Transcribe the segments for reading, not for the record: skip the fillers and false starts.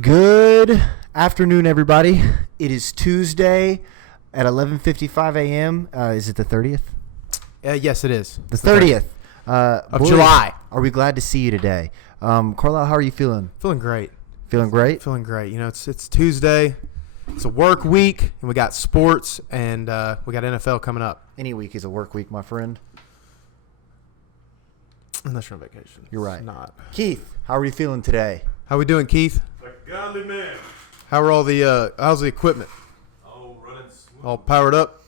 Good afternoon, everybody. It is Tuesday at 11:55 a.m. Is it the 30th? Yes, it is. The 30th of July. Are we glad to see you today? Carlisle, how are you feeling? Feeling great. Feeling great? Feeling great. You know, it's Tuesday. It's a work week, and we got sports, and we got NFL coming up. Any week is a work week, my friend. Unless you're on vacation. You're right. It's not. Keith, how are you feeling today? How we doing, Keith? Like a godly man. How are all the how's the equipment? Oh, running smooth. All powered up?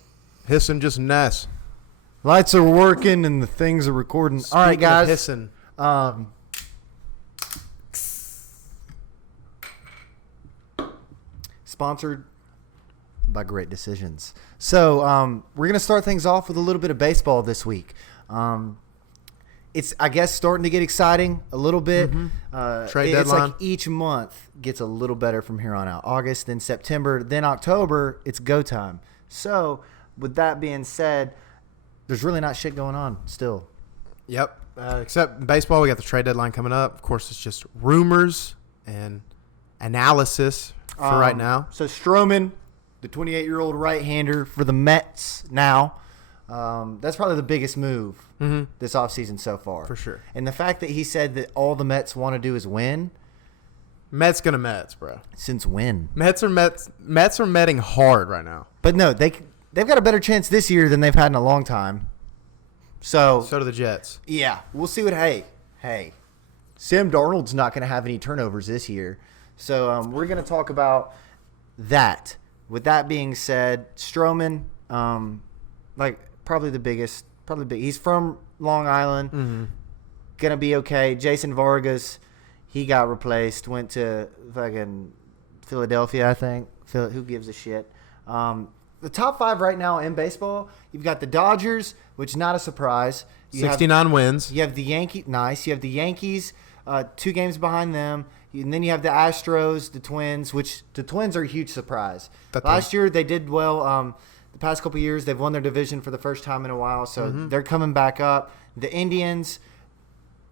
Hissing just nice. Lights are working and the things are recording. All right, Speaking of guys. hissing. Sponsored by Great Decisions. So we're going to start things off with a little bit of baseball this week. It's, I guess, starting to get exciting a little bit. Trade it's deadline. like each month gets a little better from here on out. August, then September, then October, it's go time. So with that being said, there's really not shit going on still. Yep. Except in baseball, we got the trade deadline coming up. Of course, it's just rumors and analysis for right now. So Stroman, the 28-year-old right-hander for the Mets now, that's probably the biggest move this offseason so far. For sure. And the fact that he said that all the Mets want to do is win, Mets gonna Mets, bro. since when? Mets are metting hard right now. But no, they've got a better chance this year than they've had in a long time. So do the Jets. yeah, we'll see what. Hey, Sam Darnold's not going to have any turnovers this year, so we're going to talk about that. With that being said, Stroman, probably the biggest, he's from Long Island, gonna be okay. Jason Vargas, he got replaced, went to fucking Philadelphia, I think. Who gives a shit? The top five right now in baseball, you've got the Dodgers, which is not a surprise. 69 wins. You have the Yankees. Nice. You have the Yankees, 2 games behind them. And then you have the Astros, the Twins, which the Twins are a huge surprise. Last year they did well. The past couple years they've won their division for the first time in a while, so they're coming back up. The Indians,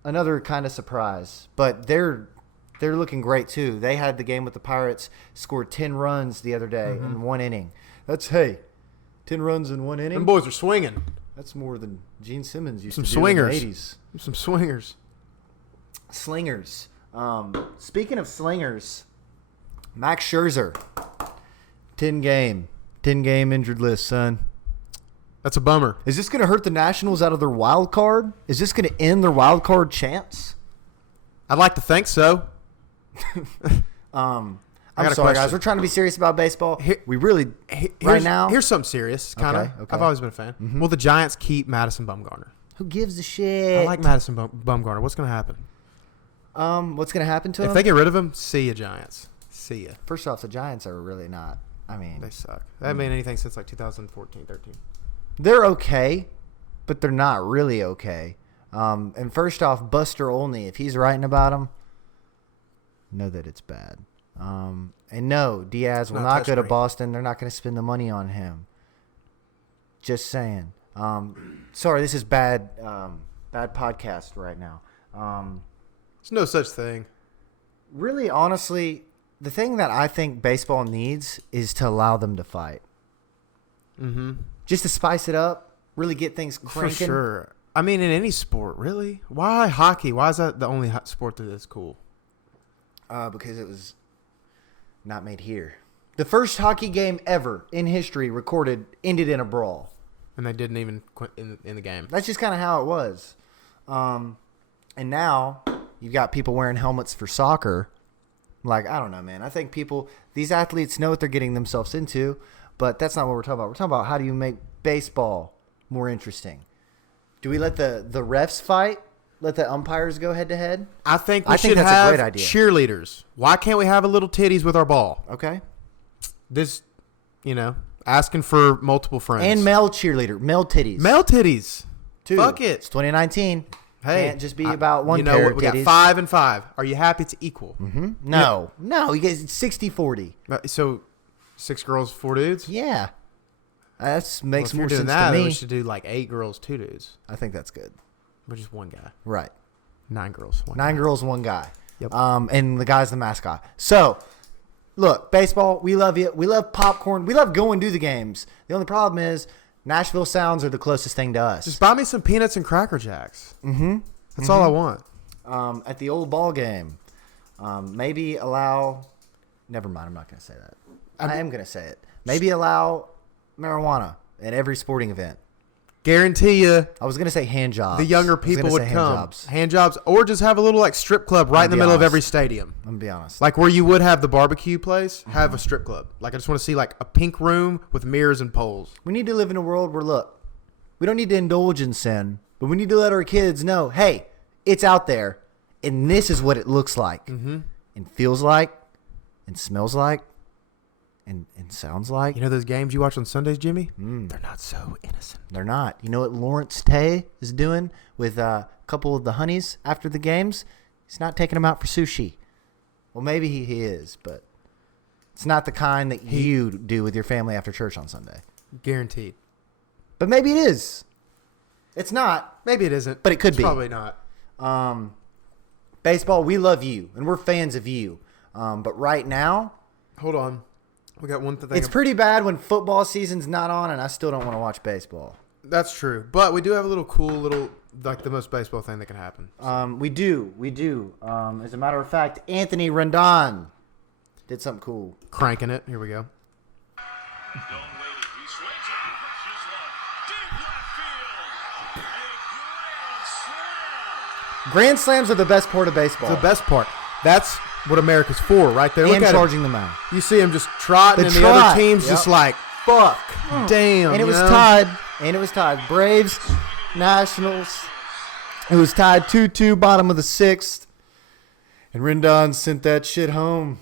another kind of surprise, but they're looking great too. They had the game with the Pirates, scored 10 runs the other day in 1 inning. That's 10 runs in 1 inning. Them boys are swinging. That's more than Gene Simmons used Some to swingers. do in the 80s. Some swingers. Slingers. Speaking of slingers, Max Scherzer, 10 game injured list, son. That's a bummer. Is this going to hurt the Nationals out of their wild card? Is this going to end their wild card chance? I'd like to think so. I'm got a sorry, question. guys. We're trying to be serious about baseball. Here- We really, right Here's- now, Here's something serious, kind of. Okay. I've always been a fan. Will the Giants keep Madison Bumgarner? who gives a shit? I like Madison Bumgarner. What's going to happen? What's going to happen to If him? they get rid of him, see ya, Giants. See ya. First off, the Giants are really not. I mean, They suck. They haven't made anything since like 2014, 13. they're okay, but they're not really okay. And first off, Buster Olney, if he's writing about him, know that it's bad. And no, Diaz will not go to touchscreen. Boston. They're not going to spend the money on him. Just saying. Sorry, this is bad podcast right now. There's no such thing. Really, honestly, the thing that I think baseball needs is to allow them to fight. Just to spice it up, really get things cranking. For sure. I mean, in any sport, really. Why hockey? Why is that the only sport that is cool? Because it was not made here. The first hockey game ever in history recorded ended in a brawl. And they didn't even quit in the game. That's just kind of how it was. And now you've got people wearing helmets for soccer. Like, I don't know, man. I think these athletes know what they're getting themselves into, but that's not what we're talking about. We're talking about how do you make baseball more interesting. Do we let the refs fight? Let the umpires go head to head? I think I we think should that's a have great idea. cheerleaders. Why can't we have a little titties with our ball? Okay. This, asking for multiple friends. And male cheerleader, male titties. Male titties. Too. Fuck it. It's 2019. Hey, Can't just be about one pair of we got titties. 5 and 5. Are you happy it's equal? No, you guys, it's 60-40. So 6 girls, 4 dudes? Yeah. That makes Well, more if you're sense doing that, to then me. we should do like 8 girls, 2 dudes. I think that's good. But just one guy. Right. 9 girls, 1 9 guy. girls, 1 guy. Yep. And the guy's the mascot. So, look, baseball, we love you. We love popcorn. We love going to the games. The only problem is Nashville Sounds are the closest thing to us. Just buy me some peanuts and Cracker Jacks. Mm-hmm. That's all I want. At the old ball game, maybe allow. Never mind. I'm not going to say that. I am going to say it. Maybe allow marijuana at every sporting event. Guarantee you, I was going to say hand jobs. the younger I was people gonna would say come. Hand jobs, or just have a little like strip club right in the be middle of honest. every stadium. I'm going to be honest. Like where you would have the barbecue place, have a strip club. Like I just want to see like a pink room with mirrors and poles. We need to live in a world where, look, we don't need to indulge in sin, but we need to let our kids know, hey, it's out there, and this is what it looks like, and feels like, and smells like, and sounds like. You know those games you watch on Sundays, Jimmy? They're not so innocent. They're not. You know what Lawrence Tay is doing with a couple of the honeys after the games? He's not taking them out for sushi. Well, maybe he is, but it's not the kind that you do with your family after church on Sunday. Guaranteed. But maybe it is. It's not. Maybe it isn't. But it could It's be. Probably not. Baseball, we love you, and we're fans of you. But right now, Hold on. We got one thing. it's pretty bad when football season's not on, and I still don't want to watch baseball. That's true. But we do have a little cool like the most baseball thing that can happen. We do. As a matter of fact, Anthony Rendon did something cool. Cranking it. Here we go. Don't wait it. He swings and pushes left. Deep left field. A grand slam. Grand slams are the best part of baseball. The best part. That's what America's for right there. Look and at charging him. the mound. You see him just trotting, The and the trot. other team's Yep. just like, fuck, damn. And it was you know? tied. Braves, Nationals. It was tied 2-2, bottom of the sixth. And Rendon sent that shit home.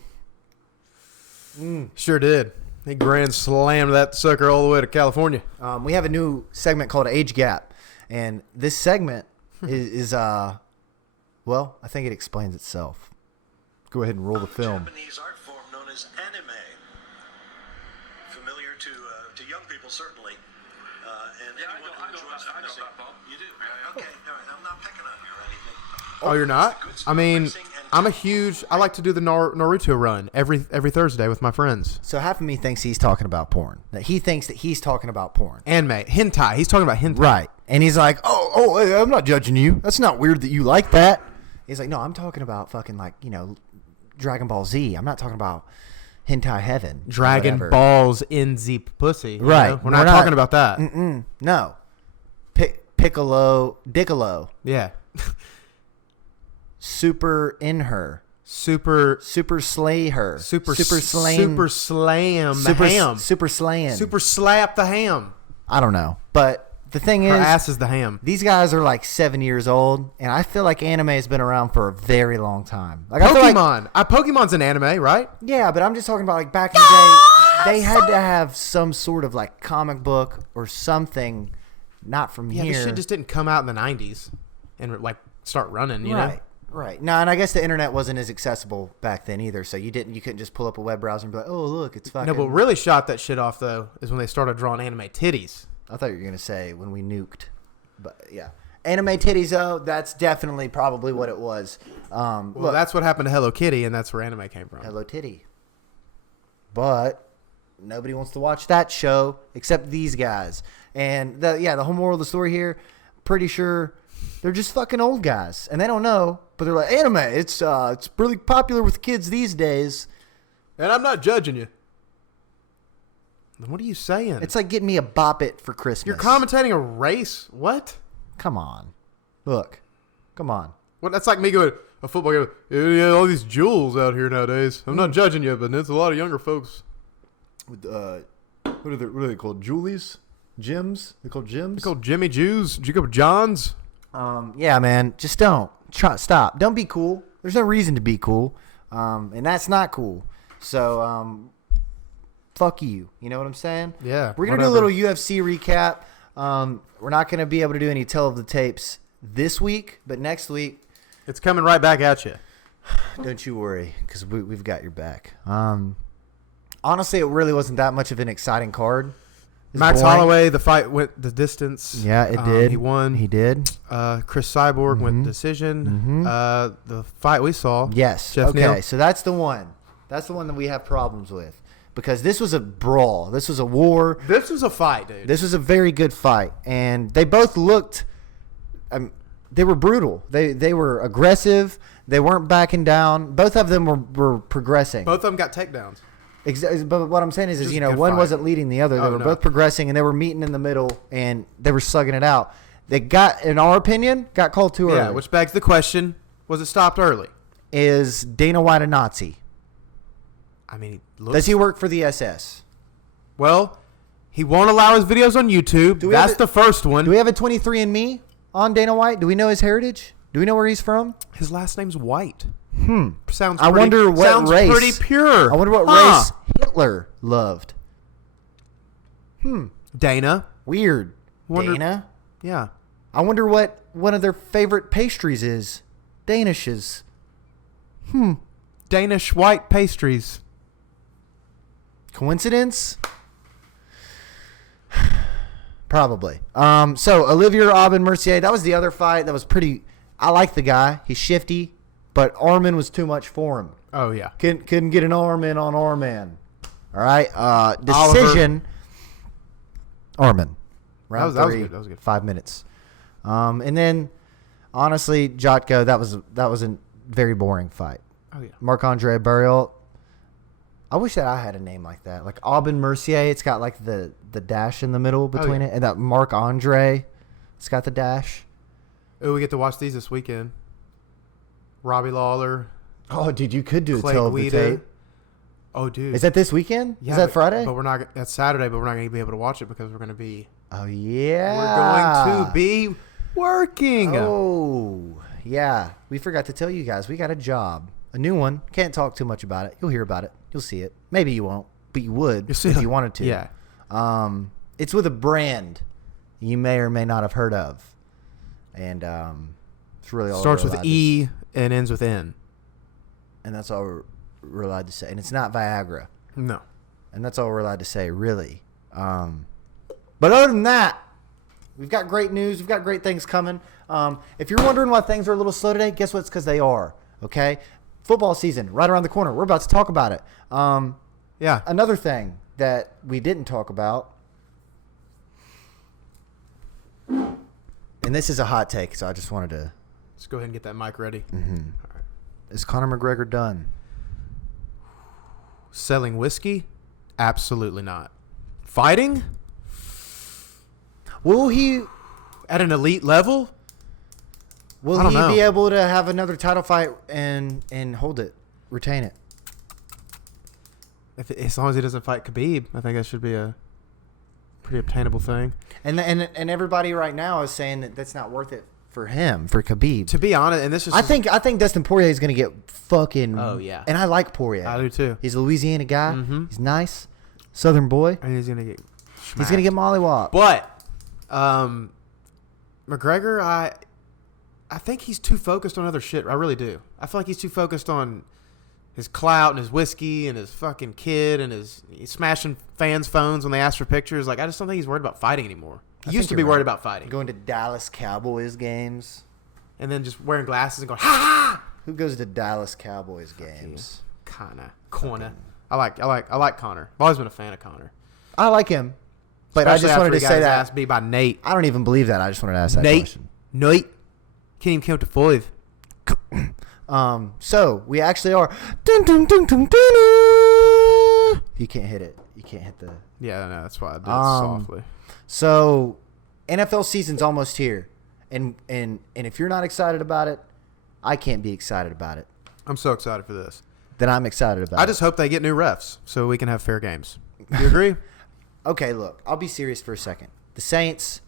Sure did. He grand slammed that sucker all the way to California. We have a new segment called Age Gap. And this segment is well, I think it explains itself. Go ahead and roll the film. Japanese art form known as anime, familiar to young people certainly. And anyone who enjoys fencing. You do? Okay, all right. I'm not picking on you or anything. Oh, you're not? I mean, I like to do the Naruto run every Thursday with my friends. So half of me thinks he's talking about porn. That he thinks that he's talking about porn. Anime, hentai. He's talking about hentai. Right. And he's like, oh, hey, I'm not judging you. That's not weird that you like that. He's like, no, I'm talking about fucking like, Dragon Ball Z. I'm not talking about hentai heaven. or Dragon whatever. Balls in Zeep pussy. you Right. know? We're not talking about that. No. Piccolo, Diccolo, Yeah. super in her, Super slay her, slain. super Slam the ham. super slaying. Super slap the ham. I don't know. But the thing Her is, ass is the ham. these guys are like 7 years old, and I feel like anime has been around for a very long time. Like I feel like, Pokemon. Pokemon's an anime, right? yeah, but I'm just talking about like back in the day, they had to have some sort of like comic book or something, not from Yeah, here. this shit just didn't come out in the 90s and like start running, you know? Right. No, and I guess the internet wasn't as accessible back then either, so you couldn't just pull up a web browser and be like, oh look, it's fucking. No, but really shot that shit off though is when they started drawing anime titties. I thought you were gonna say when we nuked, but yeah, anime titties though. That's definitely probably what it was. Well, Look, that's what happened to Hello Kitty, and that's where anime came from. Hello Titty, but nobody wants to watch that show except these guys. And the whole moral of the story here, pretty sure they're just fucking old guys, and they don't know. But they're like, anime, it's really popular with kids these days. And I'm not judging you. What are you saying? It's like getting me a Bop It for Christmas. You're commentating a race? What? Come on. Look. Come on. What? That's like me going a football game. Yeah, all these jewels out here nowadays. I'm not judging you, but it's a lot of younger folks. What are they called? Julies? Gyms? They're called gyms? They called Jimmy Jews, Jacob Johns. Yeah, man. Just don't. Stop. Don't be cool. There's no reason to be cool. And that's not cool. So, fuck you. You know what I'm saying? Yeah, We're going to do a little UFC recap. We're not going to be able to do any tell of the tapes this week, but next week, It's coming right back at you. don't you worry, because we've got your back. Honestly, it really wasn't that much of an exciting card. Max boring. Holloway, the fight went the distance. Yeah, it did. He won. He did. Chris Cyborg went decision. The fight we saw. Yes. Jeff okay, Neal. so that's the one. That's the one that we have problems with because this was a brawl. This was a war. This was a fight, dude. This was a very good fight, and they both looked. They were brutal. They were aggressive. They weren't backing down. Both of them were progressing. Both of them got takedowns. But what I'm saying is Just you a know, good one fight. wasn't leading the other. They Oh, were no. both progressing, and they were meeting in the middle, and they were slugging it out. They got, in our opinion, got called too Yeah, early. which begs the question: was it stopped early? Is Dana White a Nazi? I mean, looks, Does he work for the SS? Well, he won't allow his videos on YouTube. we That's have the first one. Do we have a 23andMe on Dana White? Do we know his heritage? Do we know where he's from? His last name's White. Sounds. I pretty, wonder what sounds race. pretty pure. I wonder what Huh. race Hitler loved. Dana. Weird. Wonder- Dana? Yeah. I wonder what one of their favorite pastries is. Danishes. Danish white pastries. Coincidence? Probably. So Olivier Aubin Mercier, that was the other fight. That was pretty. I like the guy. He's shifty, but Armin was too much for him. Oh yeah. Couldn't get an Armin on Armin. All right. Decision. Armin. Round That was three, good. That was good. 5 minutes. And then, honestly, Jotko, that was a very boring fight. Oh yeah. Marc-Andre Burial. I wish that I had a name like that. Like Aubin Mercier, it's got like the dash in the middle between yeah. it. And that Marc-Andre, it's got the dash. Oh, we get to watch these this weekend. Robbie Lawler, Oh, dude, you could do a Clay tail of the Guida. tape. Oh, dude. Is that this weekend? Yeah, is that but- Friday? But we're not. That's Saturday, but we're not going to be able to watch it because we're going to be. Oh, yeah. We're going to be working. Oh, yeah. We forgot to tell you guys. We got a job. A new one. Can't talk too much about it. You'll hear about it. You'll see it. Maybe you won't, but you would You'll see if it. you wanted to. Yeah. It's with a brand you may or may not have heard of. And it's really all Starts we're with allowed to E and ends with N. and that's all we're allowed to say. And it's not Viagra. No. And that's all we're allowed to say, really. But other than that, we've got great news. We've got great things coming. If you're wondering why things are a little slow today, guess what? It's because they are. Okay? Football season right around the corner. We're about to talk about it. Yeah. Another thing that we didn't talk about, and this is a hot take, so I just wanted to. Let's go ahead and get that mic ready. Is Conor McGregor done? Selling whiskey? Absolutely not. Fighting? Will he At an elite level? I don't know. be able to have another title fight and hold it, retain it? As long as he doesn't fight Khabib, I think that should be a pretty obtainable thing. And everybody right now is saying that that's not worth it for him, for Khabib. To be honest, and this is I think Dustin Poirier is going to get fucking. Oh, yeah. And I like Poirier. I do too. He's a Louisiana guy. Mhm. He's nice, Southern boy. And he's gonna get. He's going to get mollywopped. But, McGregor, I think he's too focused on other shit. I really do. I feel like he's too focused on his clout and his whiskey and his fucking kid and he's smashing fans' phones when they ask for pictures. Like, I just don't think he's worried about fighting anymore. He used to be worried about fighting. Going to Dallas Cowboys games. And then just wearing glasses and going, ha ha! Who goes to Dallas Cowboys games? Connor. I like Connor. I've always been a fan of Connor. I like him, but Especially I just wanted after to he got say his that. ass beat by Nate. I don't even believe that. I just wanted to ask that Nate. question. Can't even count to 5. So we actually are. Dun, dun, dun, dun, dun, dun. You can't hit it. You can't hit the. Yeah, no, that's why I did it softly. So NFL season's almost here, and if you're not excited about it, I can't be excited about it. I'm so excited for this. Then I'm excited about it. I just hope they get new refs so we can have fair games. You agree? Okay, look, I'll be serious for a second. The Saints,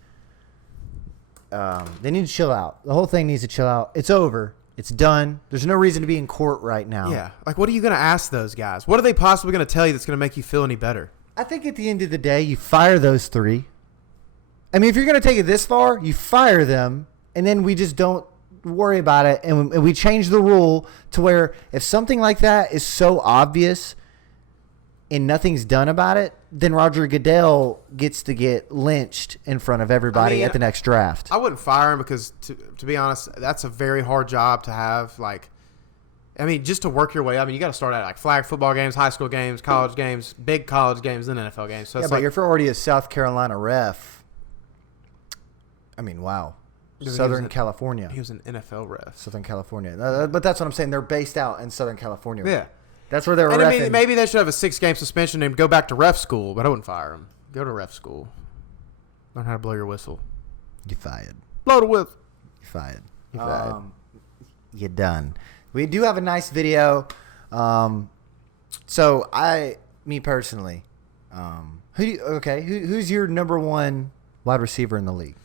they need to chill out. The whole thing needs to chill out. It's over. It's done. There's no reason to be in court right now. Yeah. Like, what are you going to ask those guys? What are they possibly going to tell you that's going to make you feel any better? I think at the end of the day, you fire those three. I mean, if you're going to take it this far, you fire them, and then we just don't worry about it, and we change the rule to where if something like that is so obvious, and nothing's done about it, then Roger Goodell gets to get lynched in front of everybody at the next draft. I wouldn't fire him because, to be honest, that's a very hard job to have. Like, I mean, just to work your way up, I mean, you got to start at like flag football games, high school games, college games, big college games, then NFL games. So Yeah, it's but like, if you're already a South Carolina ref, I mean, wow. He Southern was California. he was an NFL ref. Southern California. But that's what I'm saying. They're based out in Southern California. Yeah. That's where they were And I mean, reffing. maybe they should have a 6-game suspension and go back to ref school, but I wouldn't fire him. Go to ref school. Learn how to blow your whistle. You fired. Blow the whistle. You fired. You fired. You're done. We do have a nice video. So me personally, who's your number one wide receiver in the league?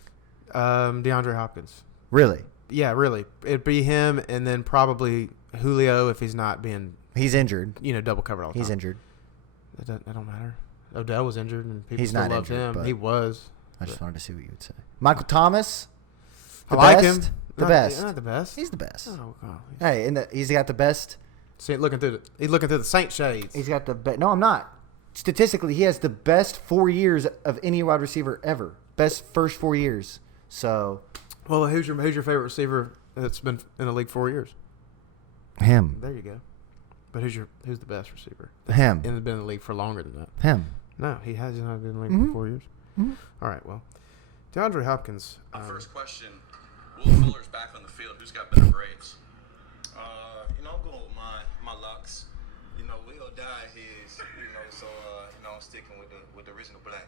DeAndre Hopkins. Really? Yeah, really. It'd be him and then probably Julio if he's not being, He's injured. double covered all the time. He's injured. It don't matter. Odell was injured and people He's still not loved injured, him. but- He was. I just wanted to see what you would say. Michael Thomas. I like him. The Not- best. Not the best. He's the best. Oh, God. Hey, he's got the best. See, looking through the Saint shades. He's got the best. No, I'm not. Statistically, he has the best 4 years of any wide receiver ever. Best first 4 years. So Well, who's your favorite receiver that's been in the league 4 years? him. There you go. But who's the best receiver? Him. And been in the league for longer than that. Him. No, he has not been in the league Mm-hmm. for 4 years. All right, well, DeAndre Hopkins. First question: Will Fuller's back on the field? Who's got better grades? I'm going with my locks. Will die his. So I'm sticking with the original black.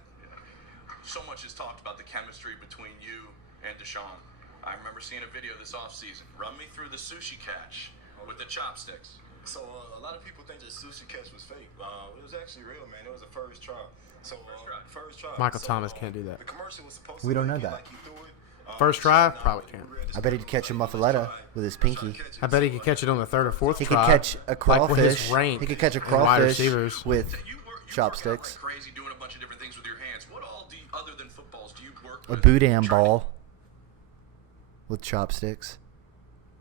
So much is talked about the chemistry between you and Deshaun. I remember seeing a video this offseason. Run me through the sushi catch with the chopsticks. So a lot of people think the sushi catch was fake. It was actually real, man. It was a first try. So first try. Michael Thomas can't do that. The commercial was supposed We to don't be know that. like he threw it. First try? Probably can't. I bet he'd catch a muffaletta with his pinky. I bet he could catch it on the third or fourth He could try. catch a Like with his crawfish. rank He could catch a and wide crawfish receivers. with You work out chopsticks. like crazy doing a bunch of different things with your hands. What all other than footballs do you work A with? boudin ball with chopsticks.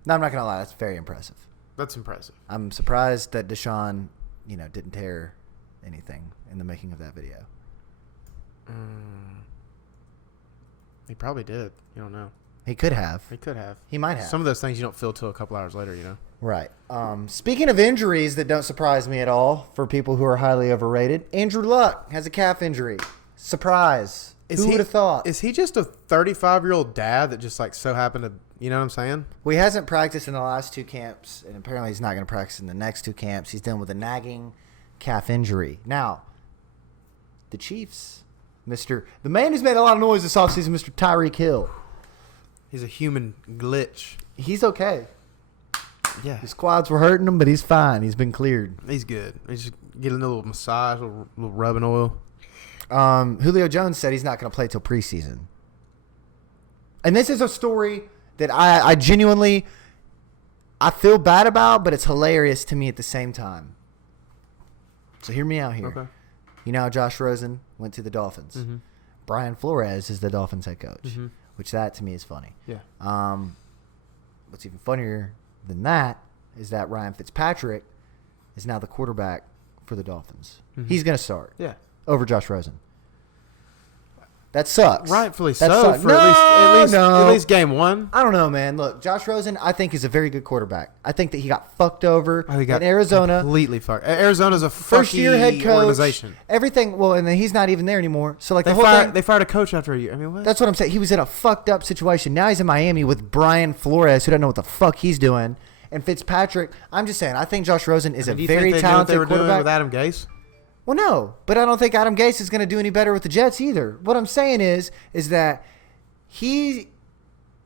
No, I'm not gonna lie. That's very impressive. That's impressive. I'm surprised that Deshaun, didn't tear anything in the making of that video. He probably did. You don't know. He could have. He could have. He might have. Some of those things you don't feel till a couple hours later, Right. Speaking of injuries that don't surprise me at all for people who are highly overrated, Andrew Luck has a calf injury. Surprise. Who would have thought? Is he just a 35-year-old dad that just like so happened to, you know what I'm saying? Well, he hasn't practiced in the last 2 camps, and apparently he's not going to practice in the next 2 camps. He's dealing with a nagging calf injury. Now, the Chiefs, the man who's made a lot of noise this offseason, Mr. Tyreek Hill, He's a human glitch. he's okay. Yeah. His quads were hurting him, but he's fine. He's been cleared. He's good. He's just getting a little massage, a little rubbing oil. Julio Jones said he's not going to play till preseason. And this is a story that I genuinely feel bad about, but it's hilarious to me at the same time. So hear me out here. Okay. You know how Josh Rosen went to the Dolphins? Mm-hmm. Brian Flores is the Dolphins head coach, which that to me is funny. Yeah. What's even funnier than that is that Ryan Fitzpatrick is now the quarterback for the Dolphins. He's going to start Yeah. over Josh Rosen. That sucks. Rightfully That so sucks. for at least game one. I don't know, man. Look, Josh Rosen, I think, is a very good quarterback. I think that he got fucked over Oh, he got in Arizona. completely fucked. Arizona's a First year head coach. organization. Everything. Well, and then he's not even there anymore. So, like, They the whole thing. fired a coach after a year. I mean, what? That's what I'm saying. He was in a fucked up situation. Now he's in Miami with Brian Flores, who doesn't know what the fuck he's doing. And Fitzpatrick, I'm just saying, I think Josh Rosen is Do a you very think they knew what talented they were doing quarterback. with Adam Gase? Well, no, but I don't think Adam Gase is going to do any better with the Jets either. What I'm saying is that he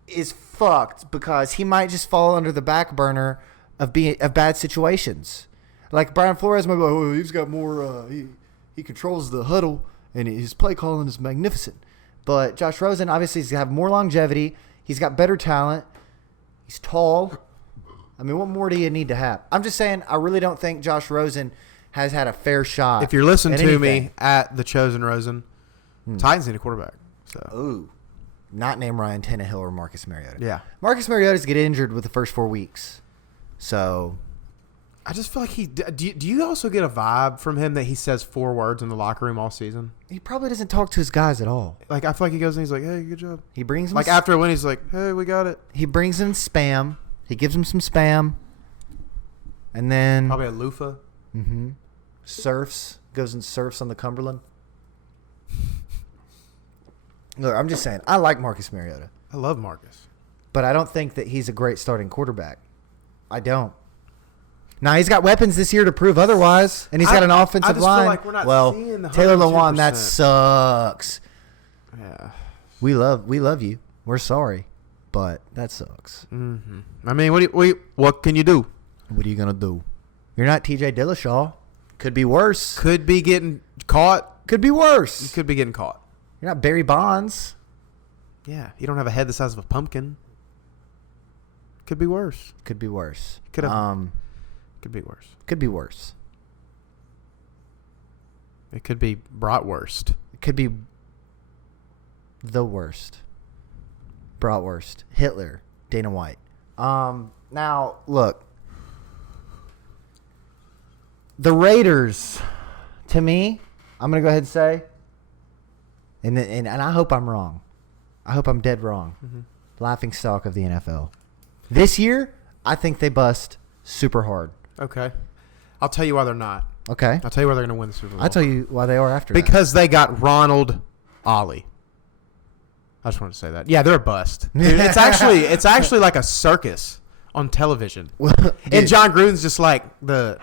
is fucked because he might just fall under the back burner of bad situations. Like Brian Flores might be like, oh, he's got more. He controls the huddle and his play calling is magnificent. But Josh Rosen obviously is going to have more longevity. He's got better talent. He's tall. I mean, what more do you need to have? I'm just saying, I really don't think Josh Rosen has had a fair shot. If you're listening at to anything. me at the Chosen Rosen, Titans need a quarterback. So Ooh. Not named Ryan Tannehill or Marcus Mariota. Yeah. Marcus Mariota's get injured with the first 4 weeks. So I just feel like do you also get a vibe from him that he says 4 words in the locker room all season? He probably doesn't talk to his guys at all. Like, I feel like he goes and he's like, hey, good job. He brings them Like, after a win, he's like, hey, we got it. he brings them spam. He gives them some spam, and then Probably a loofah. surfs, goes and surfs on the Cumberland. Look, I'm just saying, I like Marcus Mariota, I love Marcus. but I don't think that he's a great starting quarterback. I don't. Now, he's got weapons this year to prove otherwise, and he's got an offensive I just line. feel like we're not well, seeing the Taylor Lewan, 102%. that sucks. Yeah. We love you. We're sorry, but that sucks. I mean, what can you do? What are you gonna do? You're not T.J. Dillashaw. Could be worse. Could be getting caught. Could be worse. Could be getting caught. You're not Barry Bonds. Yeah. You don't have a head the size of a pumpkin. Could be worse. Could be worse. Could have. Could be worse. Could be worse. It could be bratwurst. It could be the worst. Bratwurst. Hitler. Dana White. Now look. The Raiders, to me, I'm gonna go ahead and say, and I hope I'm wrong. I hope I'm dead wrong. Laughing stock of the NFL. This year, I think they bust super hard. Okay. I'll tell you why they're not. Okay. I'll tell you why they're going to win the Super Bowl. I'll tell you why they are after that. Because they got Ronald Ollie. I just want to say that. Yeah, they're a bust. Dude, it's actually like a circus on television. Well, And dude, John Gruden's just like the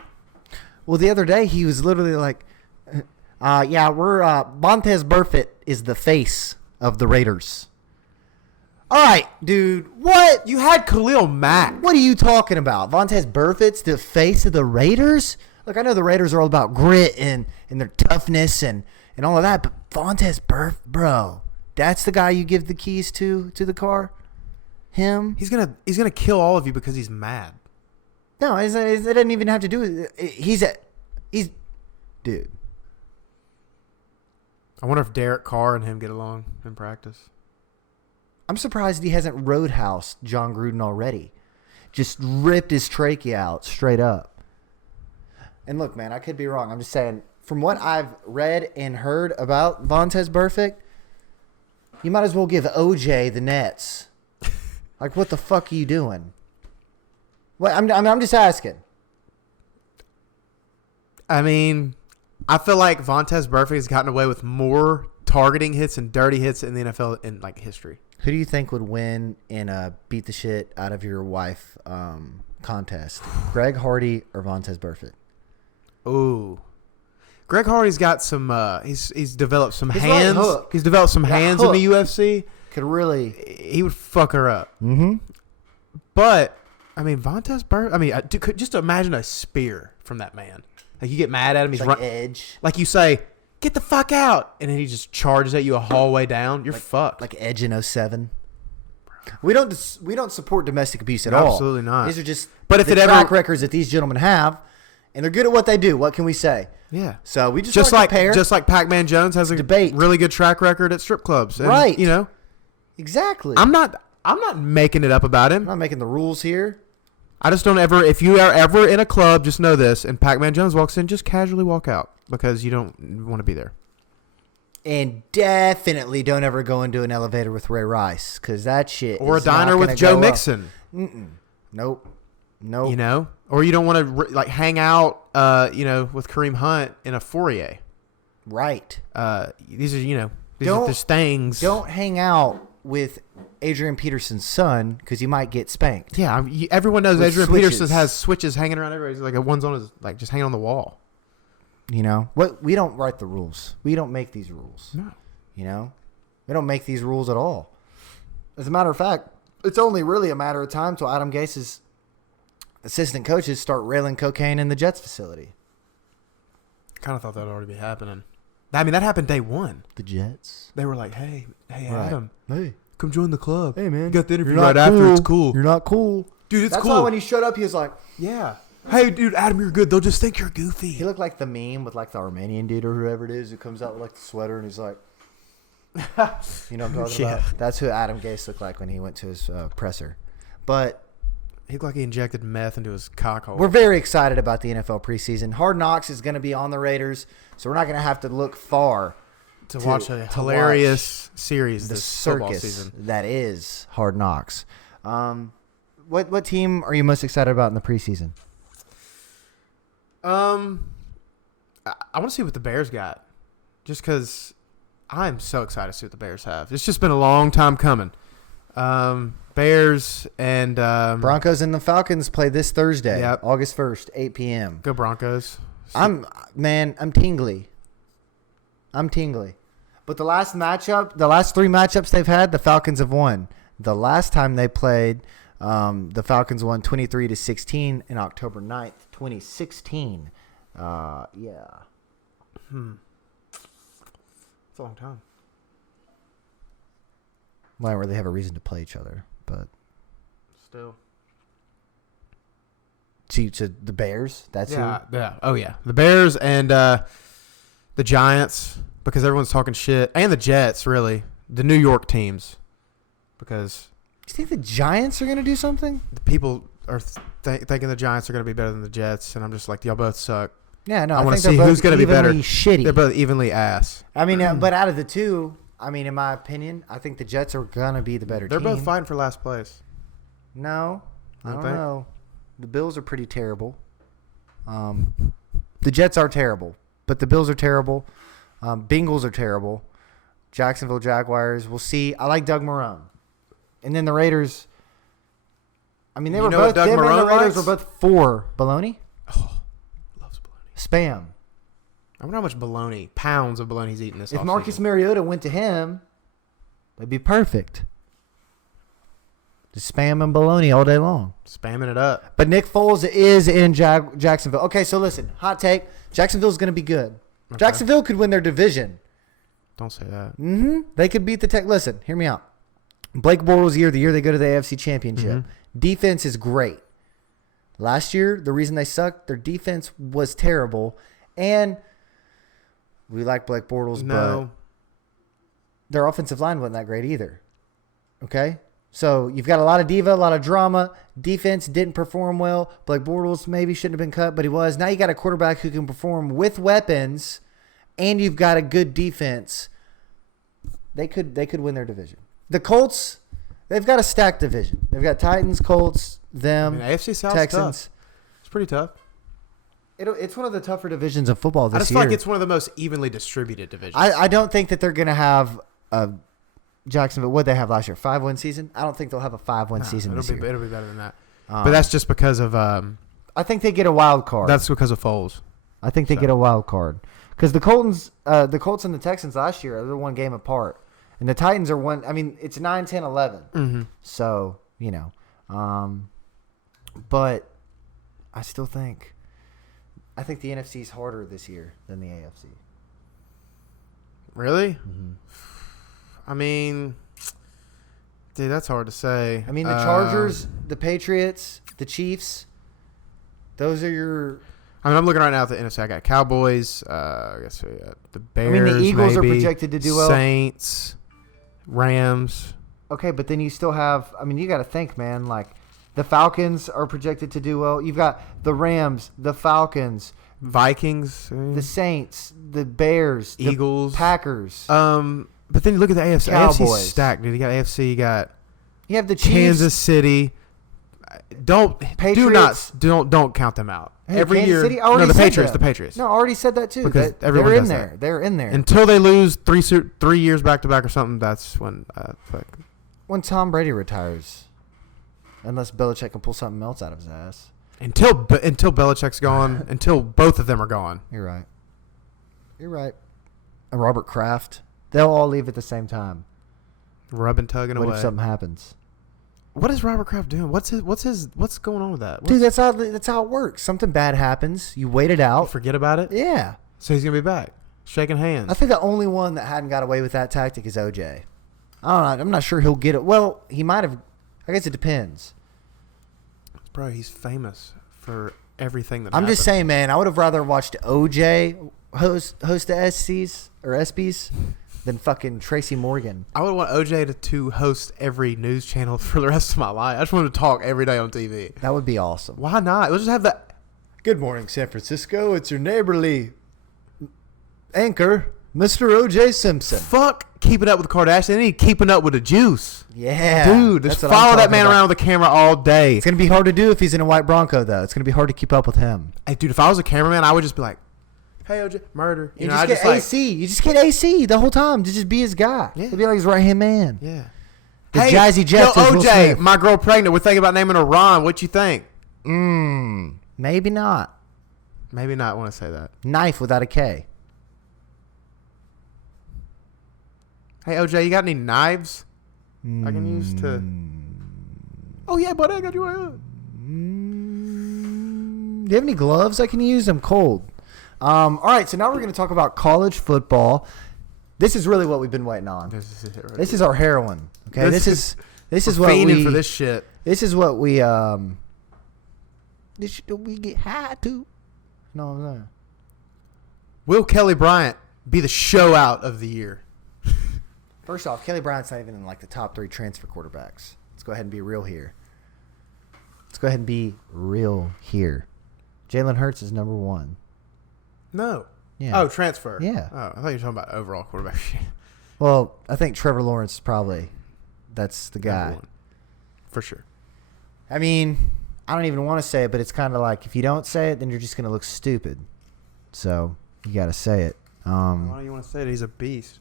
the other day he was literally like, yeah, we're Montez Burfict is the face of the Raiders. All right, dude, what? you had Khalil Mack. What are you talking about? Vontez Burfict's the face of the Raiders? Look, I know the Raiders are all about grit and their toughness and all of that, but Vontez bro, that's the guy you give the keys to the car? Him? He's gonna kill all of you because he's mad. No, it doesn't even have to do with it. He's dude. I wonder if Derek Carr and him get along in practice. I'm surprised he hasn't roadhoused John Gruden already. Just ripped his trachea out straight up. And look, man, I could be wrong. I'm just saying, from what I've read and heard about Vontez Burfict, you might as well give OJ the Nets. Like, what the fuck are you doing? What I'm just asking. I mean, I feel like Vontez Burfict has gotten away with more targeting hits and dirty hits in the NFL in like history. Who do you think would win in a beat the shit out of your wife contest? Greg Hardy or Vontez Burfict? Ooh. Greg Hardy's got some he's developed some His right hands. hook. He's developed some hands in the UFC. Could really. He would fuck her up. Mm-hmm. But I mean, Vontez Burfict. I mean, just imagine a spear from that man. Like you get mad at him, he's Like run, Edge. like you say, "Get the fuck out," and then he just charges at you a hallway down. You're fucked. Like Edge in 07. We don't support domestic abuse at all. Absolutely not. These are just But if the it ever- track records that these gentlemen have, and they're good at what they do. What can we say? yeah. So we just Just wanna like compare. Pac-Man Jones has a Debate. really good track record at strip clubs, and, Right. You know, Exactly. I'm not making it up about him. I'm not making the rules here. I just don't ever. If you are ever in a club, just know this: and Pac-Man Jones walks in, just casually walk out because you don't want to be there. And definitely don't ever go into an elevator with Ray Rice, because that shit Or a is not diner with gonna Joe go up. Mixon. Nope. You know, or you don't want to like hang out, with Kareem Hunt in a Fourier. Right. These are Don't- just things. Don't hang out with Adrian Peterson's son, because you might get spanked. Yeah, everyone knows With Adrian switches. Peterson has switches hanging around everywhere. He's like one's on his just hanging on the wall. You know what? We don't write the rules. We don't make these rules. No. You know, we don't make these rules at all. As a matter of fact, it's only really a matter of time till Adam Gase's assistant coaches start railing cocaine in the Jets facility. I kind of thought that would already be happening. I mean, that happened day one. The Jets. They were like, "Hey, Right. Adam, Hey, come join the club. hey, man. you got the interview You're not right after. It's cool, You're not cool, dude. It's That's cool. why when he showed up, he was like, yeah. Hey, dude, Adam, you're good. They'll just think you're goofy. he looked like the meme with like the Armenian dude or whoever it is who comes out with like the sweater and he's like, you know what I'm talking Yeah. about? That's who Adam Gase looked like when he went to his presser. But He looked like he injected meth into his cock hole. We're very excited about the NFL preseason. Hard Knocks is going to be on the Raiders, so we're not going to have to look far to watch a hilarious series the this football circus season. that is Hard Knocks. What team are you most excited about in the preseason? I want to see what the Bears got, just because I'm so excited to see what the Bears have. It's just been a long time coming. Bears and Broncos and the Falcons play this Thursday, Yep. August 1st, 8 p.m. Go Broncos. I'm tingly. But the last three matchups they've had, the Falcons have won. The last time they played, the Falcons won 23-16 in October 9th, 2016. Yeah. It's a long time. Well, I don't really have a reason to play each other, but Still. to the Bears. That's Yeah, who. yeah. Oh, yeah. The Bears and the Giants, because everyone's talking shit. And the Jets, really. The New York teams. Because You think the Giants are going to do something? the people are thinking the Giants are going to be better than the Jets. And I'm just like, y'all both suck. Yeah, no. I want to think see they're who's both going to be better. evenly Shitty. They're both evenly ass. I mean, but out of the two, I mean, in my opinion, I think the Jets are gonna be the better They're team. both fighting for last place. No, I You don't think? know. The Bills are pretty terrible. The Jets are terrible, but the Bills are terrible. Bengals are terrible. Jacksonville Jaguars. We'll see. I like Doug Marrone, and then the Raiders. I mean, they You were know what both. Doug Them and the Marrone Raiders likes? were both for bologna, Loves bologna. spam. I wonder how much bologna, pounds of bologna he's eating this If offseason. Marcus Mariota went to him, that'd be perfect. Just spam and bologna all day long. Spamming it up. But Nick Foles is in Jacksonville. Okay, so listen, hot take. Jacksonville's going to be good. Okay. Jacksonville could win their division. Don't say that. They could beat the Tech. Listen, hear me out. Blake Bortles' year, the year they go to the AFC Championship. Defense is great. Last year, the reason they sucked, their defense was terrible. And we like Blake Bortles, but No. their offensive line wasn't that great either. Okay? So you've got a lot of diva, a lot of drama. Defense didn't perform well. Blake Bortles maybe shouldn't have been cut, but he was. Now you got a quarterback who can perform with weapons, and you've got a good defense. They could win their division. The Colts, they've got a stacked division. They've got Titans, Colts, them, I mean, AFC South's Texans. tough. It's pretty tough. It's one of the tougher divisions of football this I just year. feel like it's one of the most evenly distributed divisions. I don't think that they're going to have a Jacksonville. What did they have last year? 5-win season? I don't think they'll have a 5-win season this year. It'll be better than that. But that's just because of I think they get a wild card. that's because of Foles. I think they get a wild card because the Colts and the Texans last year they're one game apart, and the Titans are one. I mean, it's 9, 10, 11. Mm-hmm. So but I still think the NFC is harder this year than the AFC. Really? Mm-hmm. I mean, dude, that's hard to say. I mean, the Chargers, the Patriots, the Chiefs. Those are your. I mean, I'm looking right now at the NFC. I got Cowboys. I guess we got the Bears. mean, the Eagles are maybe, projected to do well. Saints, Rams. Okay, but then you still have. I mean, you got to think, man. Like, the Falcons are projected to do well. You've got the Rams, the Falcons, Vikings, the Saints, the Bears, the Eagles, Packers. But then you look at the AFC. Cowboys. AFC's stacked, dude. You got AFC. You got You have the Chiefs. Kansas City. Patriots. Don't count them out. Hey, Every Kansas year, City? I already the said Patriots. that. The Patriots. No, I already said that too. Because That- everyone they're in does there. that. They're in there. Until they lose 3 years back to back or something, that's when. When Tom Brady retires, unless Belichick can pull something else out of his ass. Until Belichick's gone, until both of them are gone. You're right. You're right. And Robert Kraft. They'll all leave at the same time. Rubbing, tugging What away. if something happens? What is Robert Kraft doing? What's going on with that? Dude, that's how it works. Something bad happens. You wait it out. Forget about it. Yeah. So he's gonna be back, shaking hands. I think the only one that hadn't got away with that tactic is OJ. I don't know. I'm not sure he'll get it. Well, he might have. I guess it depends. Bro, he's famous for everything that. I'm just happened. saying, man. I would have rather watched OJ host the SCs or ESPYs than fucking Tracy Morgan. I would want OJ to host every news channel for the rest of my life. I just want him to talk every day on TV. That would be awesome. Why not? Let's just have that. Good morning, San Francisco. It's your neighborly anchor, Mr. O.J. Simpson. Fuck keeping up with the Kardashians. They need keeping up with the juice. Yeah. Dude, just that's what I'm follow that talking man about. around with a camera all day. It's going to be hard to do if he's in a white Bronco, though. It's going to be hard to keep up with him. Hey, dude, if I was a cameraman, I would just be like, hey, OJ, murder. You know, just I get AC. You just get AC the whole time. Just be his guy. Yeah. He'll be like his right-hand man. Yeah. His Hey, Jazzy Jeff yo, is Will OJ, Smith. my girl pregnant. We're thinking about naming her Ron. What you think? Maybe not. Maybe not want to say that. Knife without a K. Hey, OJ, you got any knives I can use to... Oh, yeah, buddy, I got you. Do you have any gloves I can use? I'm cold. All right, so now we're going to talk about college football. This is really what we've been waiting on. This is it right This is our heroin. Okay, this is we're what fiending we for this shit. This is what we This shit we get high to. No. Will Kelly Bryant be the show out of the year? First off, Kelly Bryant's not even in like the top 3 transfer quarterbacks. Let's go ahead and be real here. Jalen Hurts is number 1. No. Yeah. Oh, transfer. Yeah. Oh, I thought you were talking about overall quarterback shit. Well, I think Trevor Lawrence is probably that's the guy. Number 1. For sure. I mean, I don't even want to say it, but it's kind of like if you don't say it, then you're just going to look stupid. So you got to say it. Why don't you want to say it? He's a beast.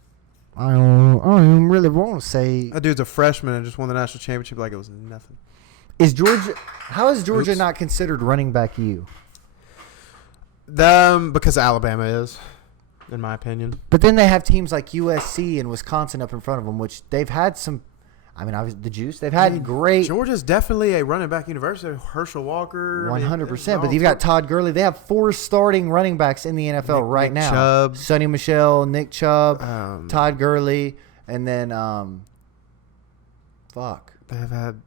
I don't even really want to say. That dude's a freshman and just won the national championship like it was nothing. Is Georgia? How is Georgia Oops. not considered running back U? Because Alabama is, in my opinion. But then they have teams like USC and Wisconsin up in front of them, which they've had some. I mean, obviously the juice. They've had great. Georgia's definitely a running back university. Herschel Walker. 100%. But you've got Todd Gurley. They have 4 starting running backs in the NFL right Nick now. Chubb. Sonny Michel, Nick Chubb, Todd Gurley, and then They've had.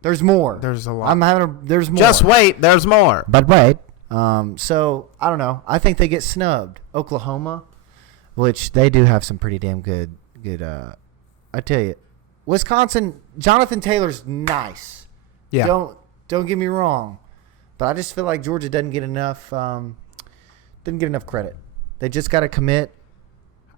There's more. There's a lot. There's more. Just wait. There's more. But wait. So I don't know. I think they get snubbed. Oklahoma, which they do have some pretty damn good. I tell you, Wisconsin. Jonathan Taylor's nice. Yeah. Don't get me wrong, but I just feel like Georgia doesn't get enough. Didn't get enough credit. They just got to commit.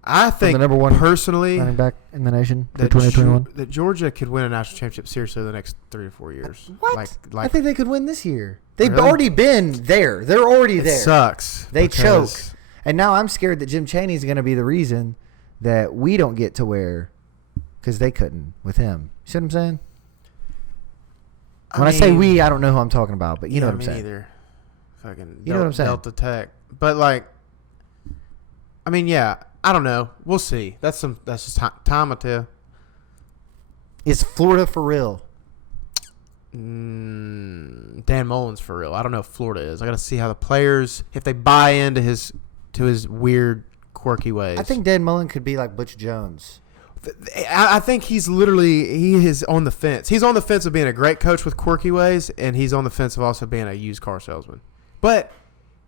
I think the number 1 personally running back in the nation for that 2021. that Georgia could win a national championship seriously the next 3 or 4 years. What? Like I think they could win this year. They've Really? already been there. They're already it there. sucks. They choke. because- And now I'm scared that Jim Chaney's going to be the reason that we don't get to where, because they couldn't with him. You see what I'm saying? When I say mean, we, I don't know who I'm talking about, but you know what I'm me saying. Either. Fucking You know what I'm saying. Delta Tech. But like, I mean, yeah, I don't know. We'll see. That's just time will tell. Is Florida for real? Dan Mullen's for real. I don't know if Florida is. I got to see how the players, if they buy into his weird, quirky ways. I think Dan Mullen could be like Butch Jones. I think he is on the fence. He's on the fence of being a great coach with quirky ways, and he's on the fence of also being a used car salesman. But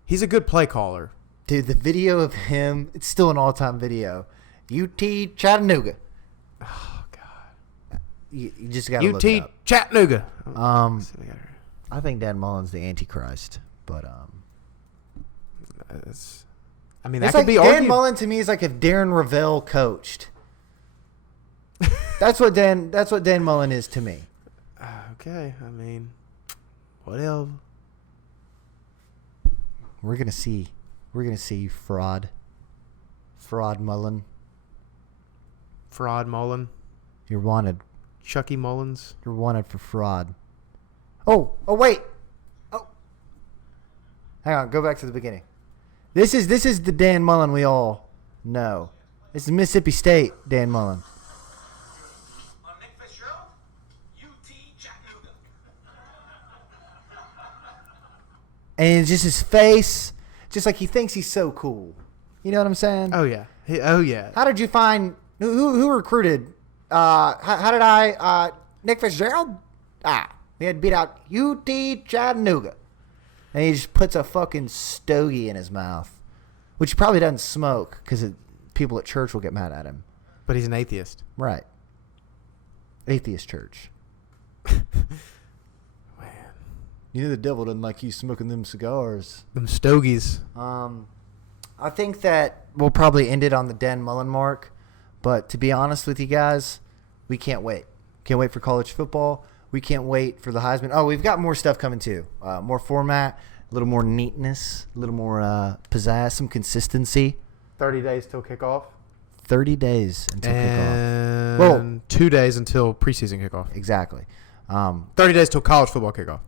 he's a good play caller. Dude, the video of him, it's still an all-time video. UT Chattanooga. Oh God. You just got to look it UT up. Chattanooga. I think Dan Mullen's the Antichrist, but I mean, it's that like could be Dan argued. Mullen to me is like if Darren Ravel coached. That's what Dan Mullen is to me. Okay, I mean, whatever. We're gonna see fraud Mullen. Fraud Mullen. You're wanted. Chucky Mullins. You're wanted for fraud. Oh wait. Oh, hang on. Go back to the beginning. This is the Dan Mullen we all know. This is Mississippi State Dan Mullen. I'm Nick Fitzgerald, UT Chattanooga. And it's just his face, just like he thinks he's so cool. You know what I'm saying? Oh yeah. Oh yeah. How did you find who recruited? How did I Nick Fitzgerald? We had to beat out UT Chattanooga, and he just puts a fucking stogie in his mouth, which he probably doesn't smoke because people at church will get mad at him. But he's an atheist. Right. Atheist church. You know the devil doesn't like you smoking them cigars. Them stogies. I think that we'll probably end it on the Dan Mullen mark. But to be honest with you guys, we can't wait. Can't wait for college football. We can't wait for the Heisman. Oh, we've got more stuff coming too. More format, a little more neatness, a little more pizzazz, some consistency. 30 days till kickoff. 30 days until kickoff. And Well- 2 days until preseason kickoff. Exactly. 30 days till college football kickoff.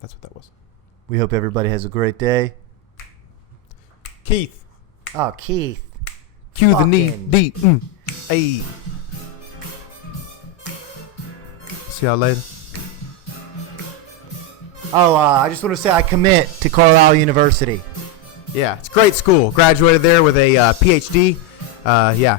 That's what that was. We hope everybody has a great day. Keith. Oh, Keith. Cue the knee Fucking- deep. Hey. See y'all later. Oh, I just want to say I commit to Carlisle University. Yeah, it's a great school. Graduated there with a PhD. Yeah,